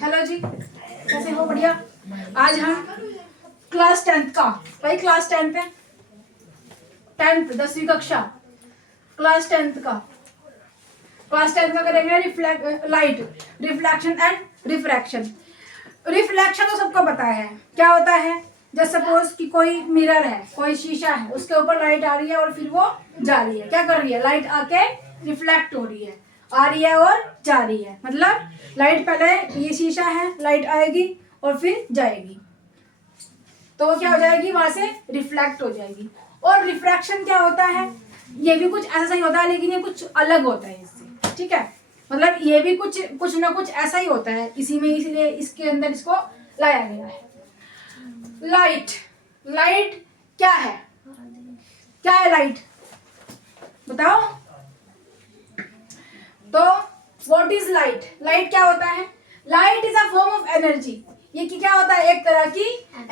Hello जी, कैसे हो? बढ़िया। आज हम क्लास 10th का, भाई क्लास 10th है, 10th 10वीं कक्षा, क्लास 10th का करेंगे light, reflection and refraction. Reflection तो सबको पता है क्या होता है। जैसे सपोज कि कोई मिरर है, कोई शीशा है, उसके ऊपर लाइट आ रही है और फिर वो जा रही है। क्या कर रही है? लाइट आके रिफ्लेक्ट हो रही है, आ रही है और जा रही है। मतलब लाइट पहले, ये शीशा है, लाइट आएगी और फिर जाएगी, तो वो क्या हो जाएगी? वहां से रिफ्लेक्ट हो जाएगी। और रिफ्रैक्शन क्या होता है? ये भी कुछ ऐसा ही होता है, लेकिन ये कुछ अलग होता है इससे। ठीक है, मतलब ये भी कुछ ना कुछ ऐसा ही होता है इसी में, इसलिए इसके अंदर इसको लाया गया है। लाइट, लाइट क्या है? क्या है लाइट? बताओ। तो व्हाट इज लाइट? लाइट क्या होता है? Light is a form of energy. ये क्या होता है? एक तरह की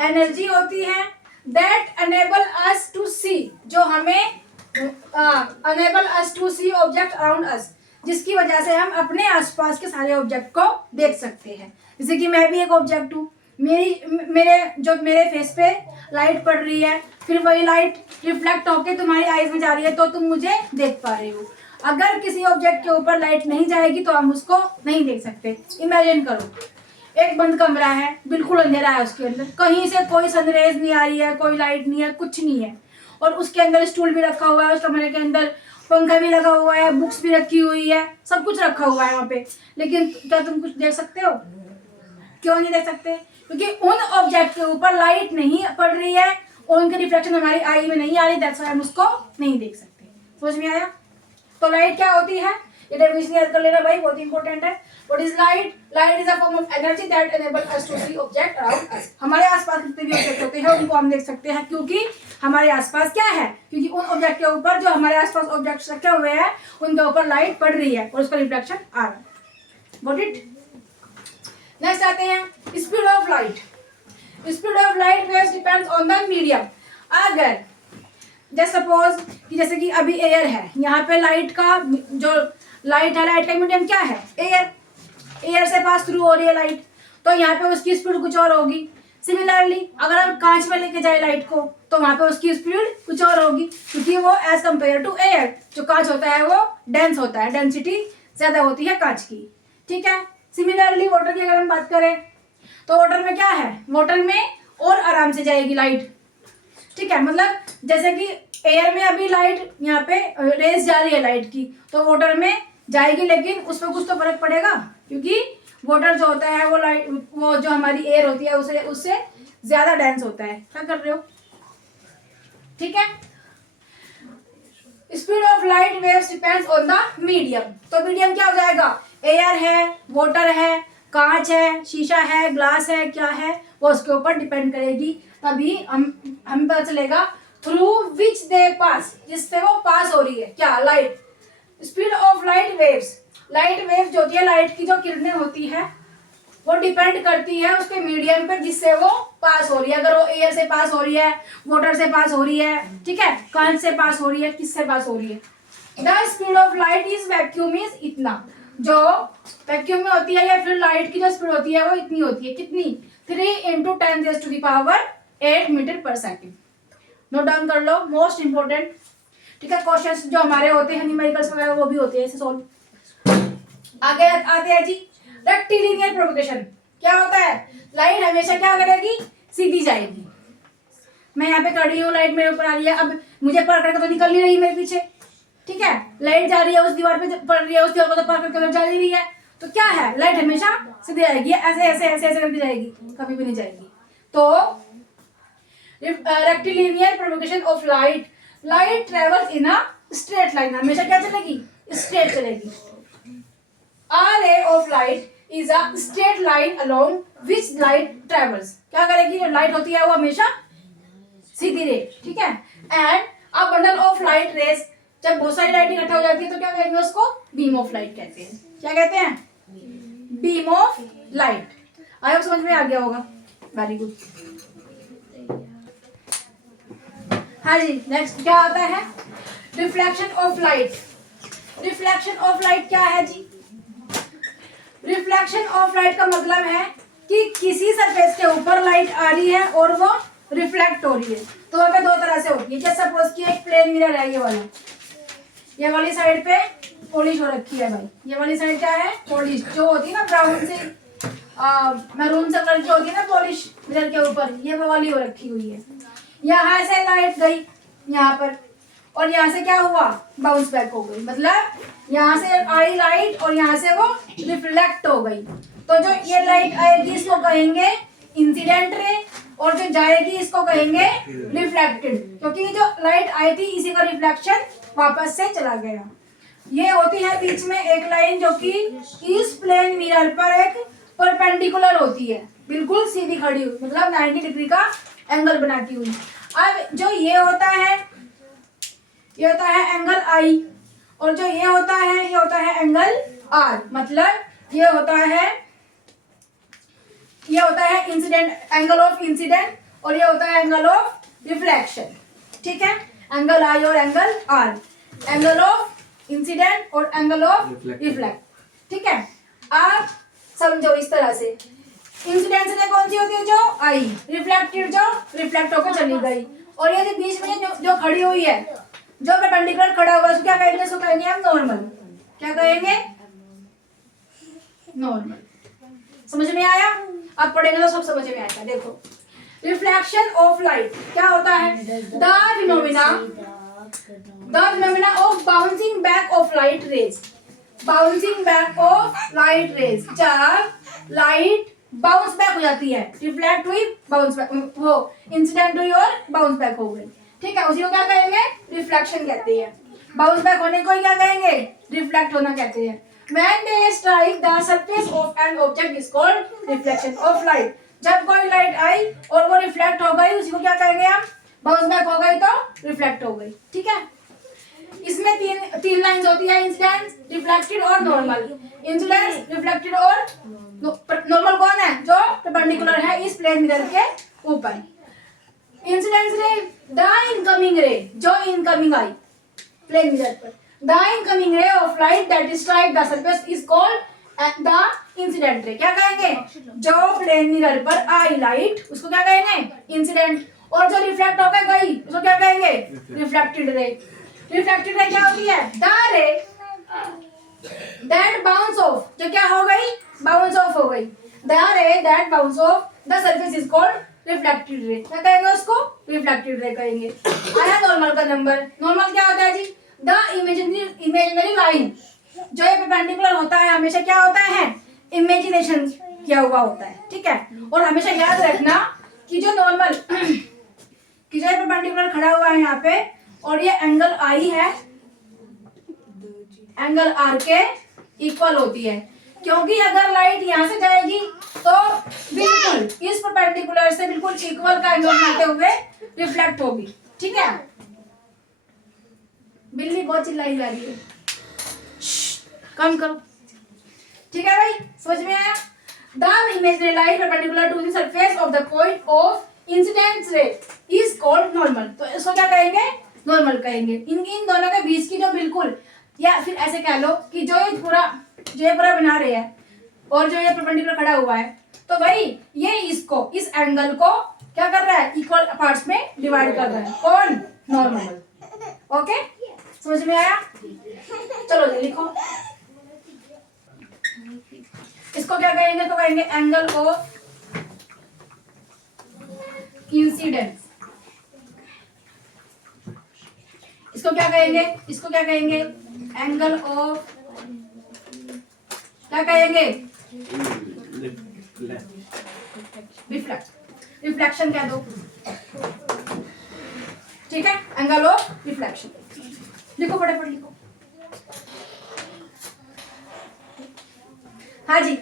एनर्जी होती है। That enable us to see, जो हमें enable us to see object around us, जिसकी वजह से हम अपने आसपास के सारे ऑब्जेक्ट को देख सकते हैं। जैसे कि मैं भी एक ऑब्जेक्ट हूँ, मेरे फेस पे लाइट पड़ रही है, फिर वही लाइट रिफ्लेक्ट होके तुम्हारी आईज में जा रही है, तो तुम मुझे देख पा रहे हो। अगर किसी ऑब्जेक्ट के ऊपर लाइट नहीं जाएगी तो हम उसको नहीं देख सकते। इमेजिन करो, एक बंद कमरा है, बिल्कुल अंधेरा है, उसके अंदर कहीं से कोई सनरेज नहीं आ रही है, कोई लाइट नहीं है, कुछ नहीं है, और उसके अंदर स्टूल भी रखा हुआ है, उस कमरे के अंदर पंखा भी लगा हुआ है, बुक्स भी रखी हुई है, सब कुछ रखा हुआ है वहाँ पे, लेकिन क्या तुम कुछ देख सकते हो? क्यों नहीं देख सकते? क्योंकि उन ऑब्जेक्ट के ऊपर लाइट नहीं पड़ रही है और उनके रिफ्लेक्शन हमारी आई में नहीं आ रही, दैट्स व्हाई हम उसको नहीं देख सकते। समझ में आया? तो लाइट क्या होती है, ये डेफिनेशन याद कर लेना भाई, बहुत इंपॉर्टेंट है। What is light? Light is a form of energy that enable us to see object around us. हमारे आसपास जितने भी ऑब्जेक्ट होते हैं उनको हम देख सकते हैं, क्योंकि हमारे आसपास क्या है? क्योंकि उन ऑब्जेक्ट के ऊपर, जो हमारे आसपास ऑब्जेक्ट्स रखे हुए हैं, उनके ऊपर लाइट पड़ रही है और उसका रिफ्लेक्शन आ रहा है। Got it? नेक्स्ट आते हैं speed of light. Speed of light waves depends on the medium. अगर जैसे सपोज कि जैसे कि अभी एयर है, यहाँ पे लाइट का जो लाइट है, लाइट का मीडियम क्या है? एयर। एयर से पास थ्रू हो रही है लाइट, तो यहाँ पे उसकी स्पीड कुछ और होगी। सिमिलरली अगर हम कांच में लेके जाए लाइट को, तो वहां पे उसकी स्पीड कुछ और होगी, क्योंकि वो एज कम्पेयर टू एयर, जो कांच होता है वो डेंस होता है, डेंसिटी ज्यादा होती है कांच की। ठीक है। सिमिलरली वाटर की अगर हम बात करें, तो वाटर में क्या है? वाटर में और आराम से जाएगी लाइट। ठीक है, मतलब जैसे कि एयर में अभी लाइट, यहाँ पे रेस जा रही है लाइट की, तो वाटर में जाएगी, लेकिन उसमें कुछ तो फर्क पड़ेगा, क्योंकि वाटर जो होता है वो लाइट, वो जो हमारी एयर होती है उससे ज्यादा डेंस होता है। क्या कर रहे हो? ठीक है। Speed of light waves depends on the medium. तो मीडियम क्या हो जाएगा? एयर है, वाटर है, कांच है, शीशा है, ग्लास है, क्या है, वो उसके ऊपर डिपेंड करेगी। तभी हम पता चलेगा थ्रू विच दे पास, जिससे वो पास हो रही है, क्या? Light. Speed of light waves, light wave जो होती है, लाइट की जो किरणें होती है, वो डिपेंड करती है उसके मीडियम पे जिससे वो पास हो रही है। अगर वो एयर से पास हो रही है, वाटर से पास हो रही है, ठीक है, कांच से पास हो रही है, किससे पास हो रही है? The speed of light is vacuum is इतना, जो वैक्यूम में होती है या फिर लाइट की जो स्पीड होती है वो इतनी होती है। कितनी? 3 × 10⁻⁸ मीटर पर सेकेंड। नोट डाउन कर लो, मोस्ट इंपोर्टेंट। ठीक है, क्वेश्चंस जो हमारे होते हैं न्यूमेरिकल्स वगैरह वो भी होते हैं ऐसे सॉल्व। आगे आते हैं जी रेक्टिलिनियर प्रोपगेशन। क्या होता है? लाइट हमेशा क्या करेगी? सीधी जाएगी। मैं यहाँ पे खड़ी हूँ, लाइट मेरे ऊपर आ रही है, अब मुझे पार करके तो निकल नहीं रही मेरे पीछे। ठीक है, लाइट जा रही है उस दीवार पे पड़ रही है, उस दीवार को तो पार करके उधर जा ही रही है, तो क्या है? लाइट हमेशा सीधी आएगी, ऐसे ऐसे ऐसे ऐसे करके जाएगी, कभी भी नहीं जाएगी। तो rectilinear propagation of light, light travels in a straight line. हमेशा क्या चलेगी? स्ट्रेट चलेगी। A ray of light is a straight line along which light travels. क्या करेगी? जो लाइट होती है वो हमेशा सीधी रे। ठीक है। And a bundle of light rays, जब बहुत सारी लाइट इकट्ठा हो जाती है तो क्या कहेंगे उसको? बीम ऑफ लाइट कहते हैं। क्या कहते हैं? Beam of light. I hope समझ में आ गया होगा। Very good. हाँ जी, नेक्स्ट क्या आता है? Reflection of light. Reflection of light क्या है जी? रिफ्लेक्शन ऑफ लाइट का मतलब है कि किसी सरफेस के ऊपर लाइट आ रही है और वो रिफ्लेक्ट हो रही है। तो वहाँ पे दो तरह से होती है। जैसे सपोज कि एक प्लेन मिरर है, ये वाली साइड पे पॉलिश हो रखी है भाई। ये वाली साइड क्या है? पॉलिश, जो होती है ना ब्राउन से मैरून से कलर की होती है ना पॉलिश मिरर के ऊपर, ये वो वाली हो रखी हुई है। यहाँ से लाइट गई यहाँ पर और यहाँ से क्या हुआ? बाउंस बैक हो गई। मतलब यहाँ से आई लाइट और यहाँ से वो रिफ्लेक्ट हो गई। तो जो ये लाइट आएगी इसको कहेंगे इंसिडेंट रे, और जो जाएगी इसको कहेंगे रिफ्लेक्टेड, क्योंकि जो लाइट आई थी इसी का रिफ्लेक्शन वापस से चला गया। ये होती है बीच में एक लाइन जो कि इस प्लेन मिरर पर एक परपेंडिकुलर होती है, बिल्कुल सीधी खड़ी हुई, मतलब 90 डिग्री का एंगल बनाती हुई। अब जो ये होता है एंगल आई, और जो ये होता है एंगल आर। मतलब ये होता है इंसिडेंट, एंगल ऑफ इंसिडेंट, और ये होता है एंगल ऑफ रिफ्लेक्शन। ठीक है, एंगल आई और angle R, angle of incident और एंगल ऑफ रिफ्लेक्ट। ठीक है, आप समझो इस तरह से। इंसिडेंट रे कौन सी होती है? जो आई। रिफ्लेक्टेड जो रिफ्लेक्ट होकर चली गई। और ये बीच में जो खड़ी हुई है, जो परपेंडिकुलर खड़ा हुआ है, उसको क्या कहेंगे? उसको कहेंगे हम नॉर्मल। क्या कहेंगे? नॉर्मल। समझ में आया? अब पढ़ेंगे तो सब समझ में आएगा। देखो, रिफ्लेक्शन ऑफ लाइट क्या होता है? The phenomena of bouncing back of light rays. Bouncing back of light rays, जब लाइट बाउंस बैक हो जाती है, रिफ्लेक्ट हुई, बाउंस बैक, वो इंसिडेंट हुई और बाउंस बैक हो गई। ठीक है, उसी को क्या कहेंगे? रिफ्लेक्शन कहते हैं। बाउंस बैक होने को क्या कहेंगे? रिफ्लेक्ट होना कहते हैं। When they strike the surface of an object is called reflection of light. जब कोई लाइट आई और वो रिफ्लेक्ट हो गई, उसी को क्या कहेंगे हम? बाउंस बैक हो गई तो रिफ्लेक्ट हो गई। ठीक है, इसमें तीन लाइंस होती है, इंसिडेंस, रिफ्लेक्टेड और नॉर्मल। इंसिडेंस, रिफ्लेक्टेड और नॉर्मल कौन है? जो परपेंडिकुलर है इस प्लेन मिरर के ऊपर। इंसिडेंस रे, द इनकमिंग रे, जो इनकमिंग आई प्लेन मिरर पर, the incoming ray of light that strike the surface is called the incident ray. क्या कहेंगे? जो प्लेन मिरर पर आई लाइट उसको क्या कहेंगे? इंसिडेंट। और जो रिफ्लेक्ट होकर गई उसको क्या कहेंगे? Reflected ray. रिफ्लेक्टेड रे क्या होती है? द रे that bounce off, जो क्या हो गई? बाउंस ऑफ हो गई। the ray that bounce off the surface is called reflected ray. क्या कहेंगे उसको? रिफ्लेक्टेड रे कहेंगे। आया नॉर्मल का नंबर। नॉर्मल क्या होता है जी? द इमेजिनरी लाइन, जो ये परपेंडिकुलर होता है हमेशा क्या होता है? इमेजिनेशन किया हुआ होता है। ठीक है, और हमेशा याद रखना कि जो नॉर्मल कि जो परपेंडिकुलर खड़ा हुआ है यहाँ पे, और ये एंगल आई है, एंगल आर के इक्वल होती है। क्योंकि अगर लाइट यहाँ से जाएगी तो बिल्कुल इस परपेंडिकुलर से बिल्कुल इक्वल का एंगल बनाते हुए रिफ्लेक्ट होगी। ठीक है, बिल्ली बहुत चिल्लाई जा रही है, कम करो। ठीक है भाई, समझ में आया? The imaginary light perpendicular to the surface of the point of incident ray is called normal. तो इसको क्या कहेंगे? नॉर्मल कहेंगे। इन दोनों के बीच की जो बिल्कुल, या फिर ऐसे कह लो कि जो ये पूरा बना रहे हैं और जो ये परपेंडिकुलर खड़ा हुआ है, तो भाई ये इसको, इस एंगल को क्या कर रहा है? इक्वल पार्ट्स में डिवाइड कर रहा है। कौन? नॉर्मल। ओके, समझ में आया? चलो जी लिखो, इसको क्या कहेंगे? तो कहेंगे एंगल ऑफ इंसिडेंस। इसको क्या कहेंगे? इसको क्या कहेंगे? एंगल ऑफ, क्या कहेंगे? रिफ्लेक्शन कह दो। ठीक है, एंगल ऑफ रिफ्लेक्शन। लिखो, फटाफट लिखो। हाँ जी,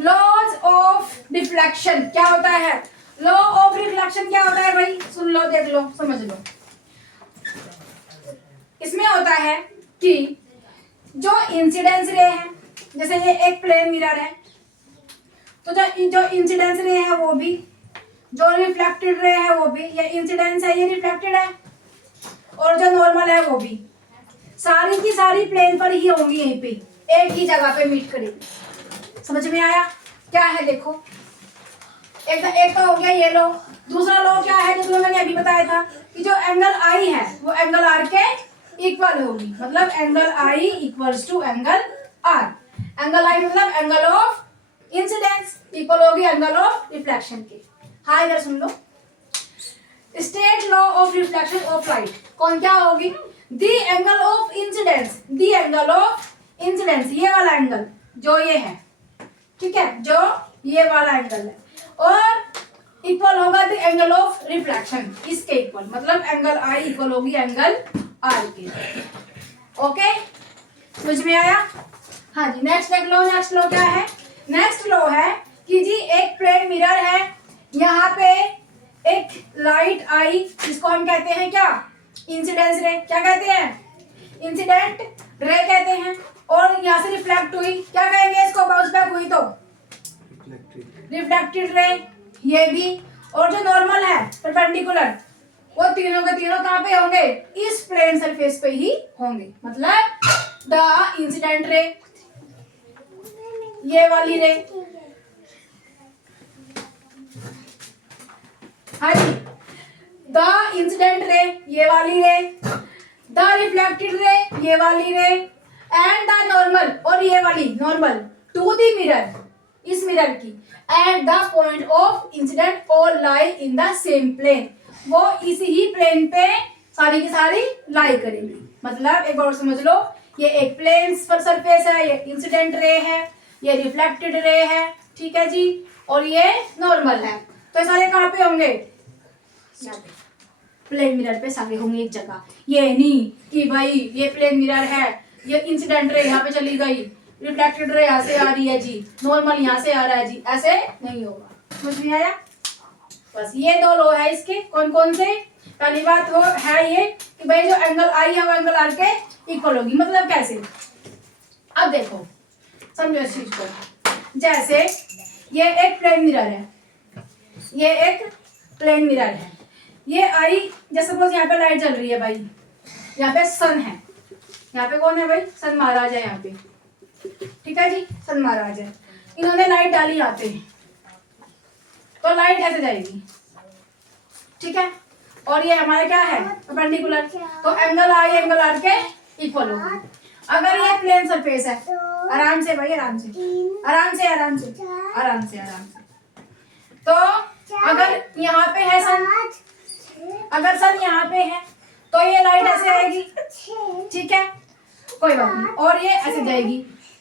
लॉज ऑफ रिफ्लेक्शन क्या होता है? लॉ ऑफ रिफ्लेक्शन क्या होता है भाई? सुन लो, देख लो, समझ लो। इसमें होता है कि जो इंसिडेंस रे है, जैसे ये एक प्लेन मिरर है, तो जो इंसिडेंस रे है वो भी, जो रिफ्लेक्टेड रे है वो भी, ये इंसिडेंस है, ये रिफ्लेक्टेड है, और जो नॉर्मल है वो भी, सारी की सारी प्लेन पर ही होंगी, यहीं पे एक ही जगह पे मीट करेगी। समझ में आया क्या है? देखो एक तो हो गया ये लो। दूसरा लो क्या है जो मैंने अभी बताया था कि जो एंगल आई है वो एंगल आर के इक्वल होगी, मतलब angle I equals to angle R. Angle I मतलब एंगल ऑफ इंसिडेंस इक्वल होगी एंगल ऑफ रिफ्लेक्शन के। हाँ इधर सुन लो, state law of reflection of light कौन क्या होगी? The angle of incidence, the angle of incidence ये वाला एंगल जो ये है, ठीक है, जो ये वाला एंगल है, और इक्वल होगा द एंगल ऑफ रिफ्लेक्शन इसके इक्वल, मतलब एंगल आई इक्वल होगी एंगल आर के। ओके समझ में आया? हाँ जी नेक्स्ट देख लो। नेक्स्ट लॉ क्या है? नेक्स्ट लॉ है कि जी एक प्लेन मिरर है, यहाँ पे एक लाइट आई, इसको हम कहते हैं क्या? इंसिडेंस रे। क्या कहते हैं? इंसिडेंट रे कहते हैं। और यहाँ से रिफ्लेक्ट हुई, क्या कहेंगे इसको? बाउंस बैक हुई तो रिफ्लेक्टेड रे, ये भी। और जो नॉर्मल है परपेंडिकुलर, वो तीनों के तीनों कहाँ पे होंगे? इस प्लेन सरफेस पे ही होंगे, मतलब द इंसिडेंट रे ये वाली रे, हाँ जी, द इंसिडेंट रे ये वाली रे, द रिफ्लेक्टेड रे ये वाली रे, एंड द नॉर्मल और ये वाली नॉर्मल टू द मिरर इस मिरर की, at the point of incident और लाई इन द सेम प्लेन, वो इसी ही प्लेन पे सारी की सारी लाई करेंगी। मतलब एक बार समझ लो, ये एक प्लेन पर सरफेस है, ये इंसिडेंट रे है, ये रिफ्लेक्टेड रे है, ठीक है जी, और ये नॉर्मल है। तो सारे कहाँ पे होंगे? प्लेन मिरर पे सारे होंगे एक जगह। ये नहीं कि भाई ये प्लेन मिरर है, ये इंसिडेंट रे यहाँ पे चली गई, रिफ्लेक्टेड रे यहाँ से आ रही है जी, नॉर्मल यहाँ से आ रहा है जी, ऐसे नहीं होगा। समझ में आया? बस ये दो लो है इसके। कौन कौन से? पहली बात हो है ये कि भाई जो एंगल आई है वो एंगल आर के इक्वल होगी। मतलब कैसे? अब देखो समझो इस चीज को। जैसे ये एक प्लेन मिरर है, ये एक प्लेन मिरर है, ये आई, जैसे सपोज यहाँ पे लाइट जल रही है भाई, यहाँ पे सन है, यहाँ पे कौन है भाई? सन महाराज है यहाँ पे, ठीक है जी, सन महाराज है। इन्होंने लाइट डाली यहाँ पे, तो लाइट ऐसे जाएगी, ठीक है, और ये हमारा क्या है? परपेंडिकुलर, तो एंगल आई एंगल आर के इक्वल होगी। अगर ये प्लेन सरफेस है, आराम से भाई, आराम से आराम से आराम से आराम से आराम से, तो अगर यहाँ पे है सन, अगर सन यहाँ पे है तो ये लाइट ऐसे आएगी, ठीक है, कोई बात नहीं, और ये ऐसे जाएगी,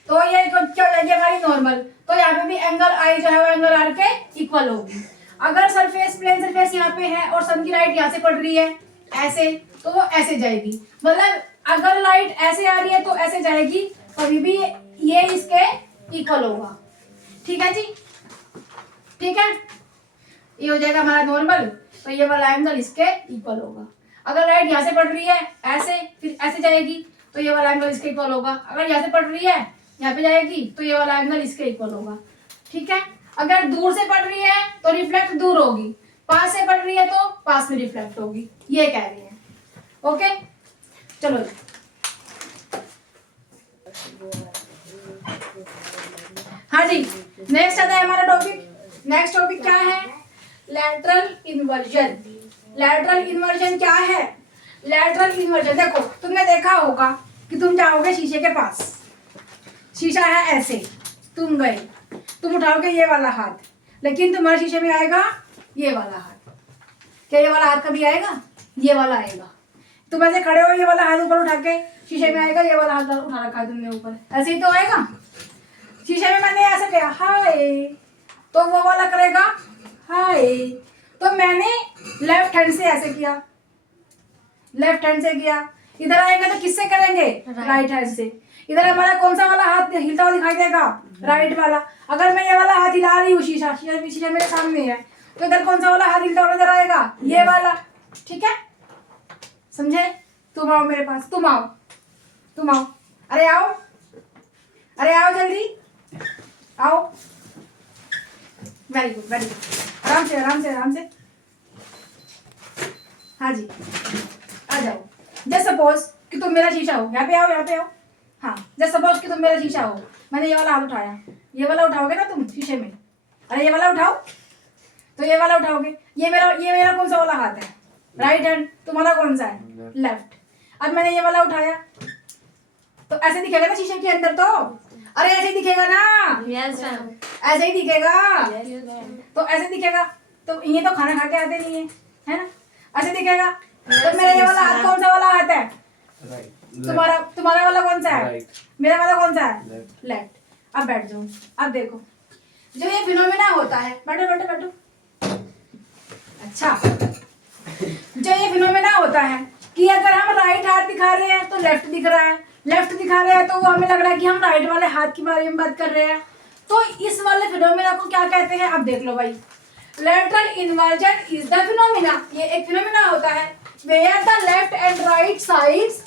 तो ये क्या हो जाएगी हमारी? नॉर्मल। तो यहाँ पे भी एंगल आई जो है वो एंगल आर के इक्वल होगी। अगर सरफेस प्लेन सरफेस यहाँ पे है और सन की लाइट यहाँ से पड़ रही है ऐसे, तो वो ऐसे जाएगी। मतलब अगर लाइट ऐसे आ रही है तो ऐसे जाएगी, कभी भी ये इसके इक्वल होगा, ठीक है जी, ठीक है, ये हो जाएगा हमारा नॉर्मल, तो ये वाला एंगल इसके इक्वल होगा। अगर लाइट यहाँ से पड़ रही है ऐसे, फिर ऐसे जाएगी, तो ये वाला एंगल इसके इक्वल होगा। अगर यहाँ से पड़ रही है यहाँ पे जाएगी, तो ये वाला एंगल इसके इक्वल होगा, ठीक है। अगर दूर से पड़ रही है तो रिफ्लेक्ट दूर होगी, पास से पड़ रही है तो पास में रिफ्लेक्ट होगी, ये कह रही है। ओके चलो हाँ जी, नेक्स्ट आता है हमारा टॉपिक। नेक्स्ट टॉपिक क्या है? Lateral inversion. लैटरल इन्वर्जन क्या है? लैटरल इन्वर्जन, देखो तुमने देखा होगा कि तुम जाओगे शीशे के पास, शीशा है ऐसे, तुम गए, तुम उठाओगे ये वाला हाथ, लेकिन तुम्हारे शीशे में आएगा ये वाला हाथ। क्या ये वाला हाथ कभी आएगा? ये वाला आएगा। तुम ऐसे खड़े हो, ये वाला हाथ ऊपर उठा के शीशे में आएगा, ये वाला हाथ उठा रखा है तुमने ऊपर, ऐसे ही तो आएगा। शीशे में मैंने ऐसे किया हाय, तो वो वाला करेगा हाय। तो मैंने लेफ्ट हैंड से ऐसे किया, लेफ्ट हैंड से किया, इधर आएगा तो किससे करेंगे? राइट हैंड से। इधर हमारा कौन सा वाला हाथ हिलता हुआ दिखाई देगा? राइट वाला। अगर मैं ये वाला हाथ हिला रही हूँ, शीशा शीशा मेरे सामने है, तो इधर कौन सा वाला हाथ हिलता हुआ नजर आएगा? ये वाला, ठीक है, समझे? तुम आओ मेरे पास, तुम आओ, तुम आओ, अरे आओ, अरे आओ जल्दी आओ। वेरी गुड वेरी गुड, आराम से आराम से आराम से, हाँ जी आ जाओ। जस्ट सपोज कि तुम मेरा शीशा हो, यहाँ पे आओ, यहाँ पे आओ। हाँ जस्ट सपोज कि तुम मेरा शीशा हो, मैंने ये वाला हाथ उठाया, ये वाला उठाओगे ना तुम शीशे में, अरे ये वाला उठाओ, तो ये वाला उठाओगे, ये मेरा कौन सा वाला हाथ है, राइट हैंड, तुम्हारा कौन सा है, लेफ्ट। अब मैंने ये वाला उठाया तो ऐसे दिखेगा ना शीशे के अंदर, तो अरे ऐसे ही दिखेगा ना, यस मैम, ऐसे ही दिखेगा, तो ऐसे दिखेगा। तो ये तो खाना खा के आते नहीं है ना, ऐसे दिखेगा। तो मेरा ये वाला हाथ कौन सा वाला हाथ है, तुम्हारा वाला कौन सा है, मेरा वाला कौन सा है, लेफ्ट। अब बैठ जाओ। अब देखो जो ये फिनोमेना होता है, बैठो बैठो बैठो, अच्छा, जो ये फिनोमेना होता है कि अगर हम राइट हाथ दिखा रहे हैं तो लेफ्ट दिख रहा है, लेफ्ट दिखा रहे हैं तो वो हमें लग रहा है कि हम राइट वाले हाथ के बारे में बात कर रहे हैं। तो इस वाले फिनोमेना को क्या कहते हैं, अब देख लो भाई, lateral inversion is the phenomena, ये एक फिनोमेना होता है where the left and right sides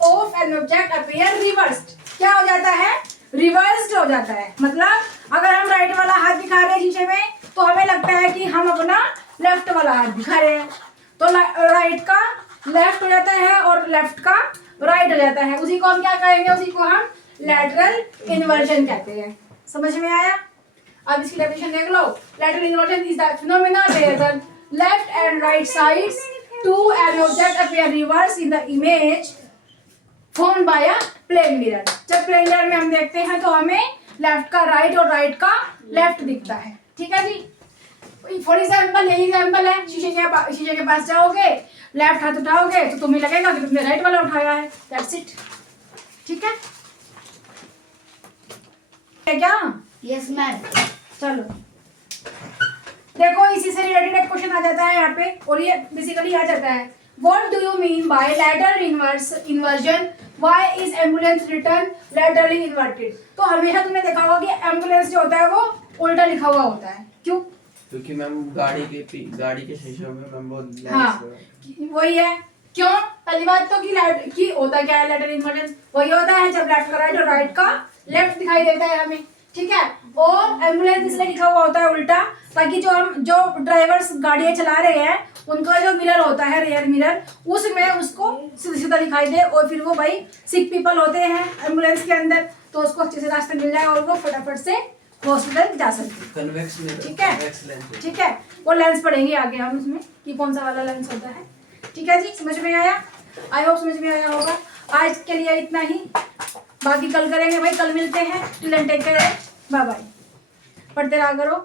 of an object appear reversed. क्या हो जाता है, रिवर्स्ड हो जाता है। मतलब अगर हम राइट वाला हाथ दिखा रहे हैं शीशे में तो हमें लगता है कि हम अपना लेफ्ट वाला हाथ दिखा रहे हैं, तो राइट का लेफ्ट हो जाता है और लेफ्ट का राइट हो जाता है। उसी को हम क्या कहेंगे, उसी को हम लेटरल इन्वर्जन कहते हैं। समझ में आया? अब इसकी डेफिनेशन देख लो। Lateral inversion is the phenomena where the left and right sides to an object appear reverse in the image formed by a plane mirror. जब प्लेन मिरर में हम देखते हैं तो हमें लेफ्ट का राइट और राइट का लेफ्ट दिखता है। ठीक है जी। फॉर एग्जाम्पल यही एग्जाम्पल है, शीशे के पास जाओगे, लेफ्ट हाथ उठाओगे तो तुम्हें लगेगा कि तुमने राइट वाला उठाया है, दैट्स इट। ठीक है क्या? Yes ma'am. चलो देखो, इसी से रिलेटेड एक क्वेश्चन आ जाता है यहाँ पे, और ये बेसिकली आ जाता है, what do you mean by lateral inversion, why is ambulance written laterally inverted. तो हमेशा तुमने देखा होगा कि एम्बुलेंस जो होता है वो उल्टा लिखा हुआ होता है। क्यों? क्योंकि मैम गाड़ी के शीशों में मैम वो हाँ वही है। क्यों? पहली बात तो कि होता क्या है लेटरल इन्वर्जन, वही होता है जब लेफ्ट का राइट और राइट का लेफ्ट दिखाई देता है हमें। ठीक है। और एम्बुलेंस इसलिए लिखा हुआ होता है उल्टा, ताकि जो ड्राइवर्स गाड़ियां चला रहे हैं उनका जो मिरर होता है, रियर मिरर, उसमें उसको सीधा सीधा दिखाई दे, और फिर वो भाई सिक पीपल होते हैं एम्बुलेंस के अंदर, तो उसको अच्छे से रास्ता मिल जाए और वो फटाफट से हॉस्पिटल जा सकते। कन्वेक्स मिरर, ठीक है, ठीक है। वो लेंस पढ़ेंगे आगे हम उसमें कि कौन सा वाला लेंस होता है। ठीक है जी, समझ में आया? आई होप समझ में आया होगा। आज के लिए इतना ही, बाकी कल करेंगे भाई, कल मिलते हैं। Till then take care, bye bye. पढ़ते रहा करो।